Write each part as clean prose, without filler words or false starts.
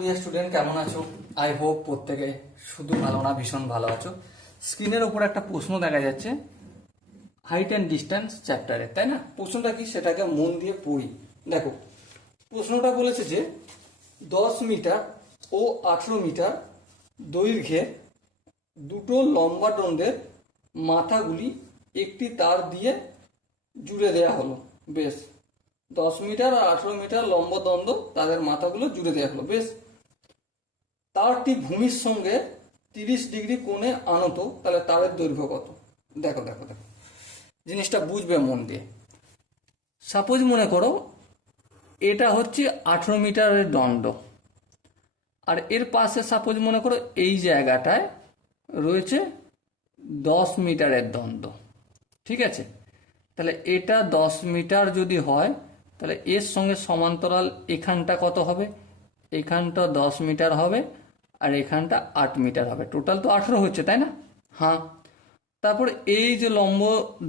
Dear student, কেমন আছো? I hope প্রত্যেকে শুধু ভালো না, ভীষণ ভালো আছো। স্ক্রিনের ওপর একটা প্রশ্ন দেখা যাচ্ছে হাইট অ্যান্ড ডিস্টেন্স চ্যাপ্টারে, তাই না? প্রশ্নটা কি সেটাকে মন দিয়ে পড়ি। দেখো, প্রশ্নটা বলেছে যে 10 মিটার ও 18 মিটার দৈর্ঘ্যে দুটো লম্বা দণ্ডের মাথাগুলি একটি তার দিয়ে জুড়ে দেওয়া হলো। বেশ, 10 মিটার আর 18 মিটার লম্বা দণ্ড, তাদের মাথাগুলো জুড়ে দেওয়া হলো। বেশ, তারটি ভূমির সঙ্গে 30 ডিগ্রি কোণে আনত, তাহলে তারের দৈর্ঘ্য কত? দেখো দেখো দেখো, জিনিসটা বুঝবে মন দিয়ে। সাপোজ মনে করো এটা হচ্ছে 18 মিটারের দণ্ড, আর এর পাশে সাপোজ মনে করো এই জায়গাটায় রয়েছে 10 মিটারের দণ্ড। ঠিক আছে, তাহলে এটা 10 মিটার যদি হয়, তাহলে এর সঙ্গে সমান্তরাল এখানটা কত হবে? এখানটা 10 মিটার হবে, আর এখানটা 8 মিটার হবে। টোটাল তো 18 হচ্ছে, তাই না? হ্যাঁ। তারপর এই যে লম্ব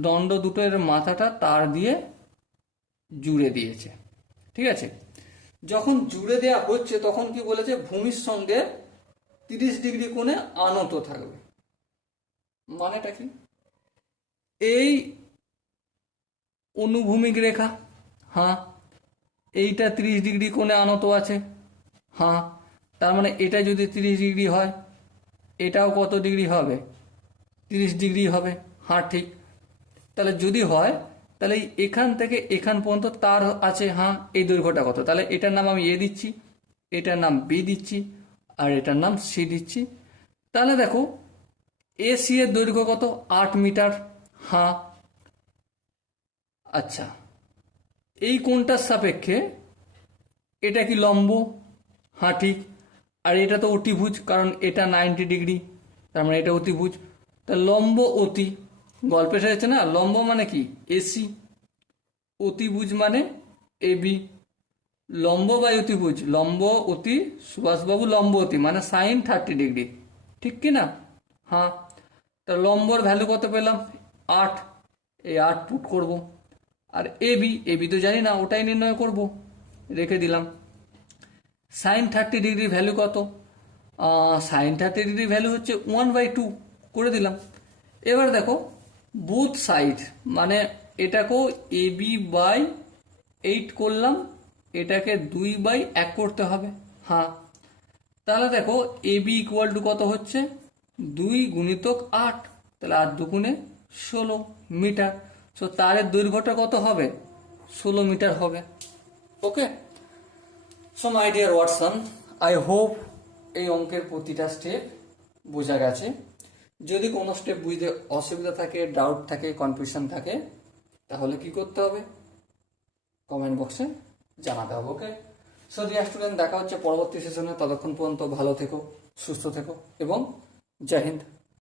দণ্ড দুটোর মাথাটা তার দিয়ে জুড়ে দিয়েছে। ঠিক আছে, যখন জুড়ে দেওয়া হচ্ছে তখন কি বলেছে? ভূমির সঙ্গে 30 ডিগ্রি কোণে আনত থাকবে। মানেটা কি? এই অনুভূমিক রেখা, হ্যাঁ, এইটা 30 ডিগ্রি কোণে আনত আছে, হ্যাঁ। তার মানে এটা যদি 30 ডিগ্রি হয়, এটাও কত ডিগ্রি হবে? 30 ডিগ্রি হবে, হ্যাঁ ঠিক। তাহলে যদি হয়, তাহলে এখান থেকে এখান পর্যন্ত তার আছে, হ্যাঁ, এই দৈর্ঘ্যটা কত? তাহলে এটার নাম আমি এ দিচ্ছি, এটার নাম বি দিচ্ছি, আর এটার নাম সি দিচ্ছি। তাহলে দেখো এ সি এর দৈর্ঘ্য কত? 8 মিটার, হ্যাঁ। আচ্ছা, এই কোণটার সাপেক্ষে এটা কি লম্ব? হ্যাঁ ঠিক। আর এটা তো অতিভুজ, কারণ এটা 90 ডিগ্রি, তার মানে এটা অতিভুজ। তা লম্ব অতি, গল্পে এসেছে না, লম্ব মানে কি? এসি, অতিভুজ মানে এবি। লম্ব বাই অতিভুজ, লম্ব অতি, সুভাষবাবু লম্ব অতি মানে সাইন 30 ডিগ্রি, ঠিক কি না? হ্যাঁ। তা লম্বর ভ্যালু কত পেলাম? 8। এই 8 পুট করব। আর এবি, এবি তো জানি না, ওটাই নির্ণয় করব, রেখে দিলাম। সাইন 30 ডিগ্রি ভ্যালু কত? সাইন 30 ডিগ্রি ভ্যালু হচ্ছে 1/2, করে দিলাম। এবার দেখো বুথ সাইড, মানে এটাকেও AB/8 করলাম, এটাকে 2/1 করতে হবে, হ্যাঁ। তাহলে দেখো এবি ইকুয়াল টু কত হচ্ছে? 2 × 8, তাহলে 8 × 2 = 16 মিটার। সো তারের দৈর্ঘ্যটা কত হবে? 16 মিটার হবে। Okay, so my dear Watson, I hope এই অঙ্কের প্রতিটা স্টেপ বোঝা গেছে। যদি কোনো স্টেপ বুঝতে অসুবিধা থাকে, ডাউট থাকে, কনফিউশন থাকে, তাহলে কি করতে হবে? কমেন্ট বক্সে জানাতে হবে। ওকে, সো ডিয়ার স্টুডেন্ট, দেখা হচ্ছে পরবর্তী সেশনে। ততক্ষণ পর্যন্ত ভালো থেকো, সুস্থ থেকো এবং জয় হিন্দ।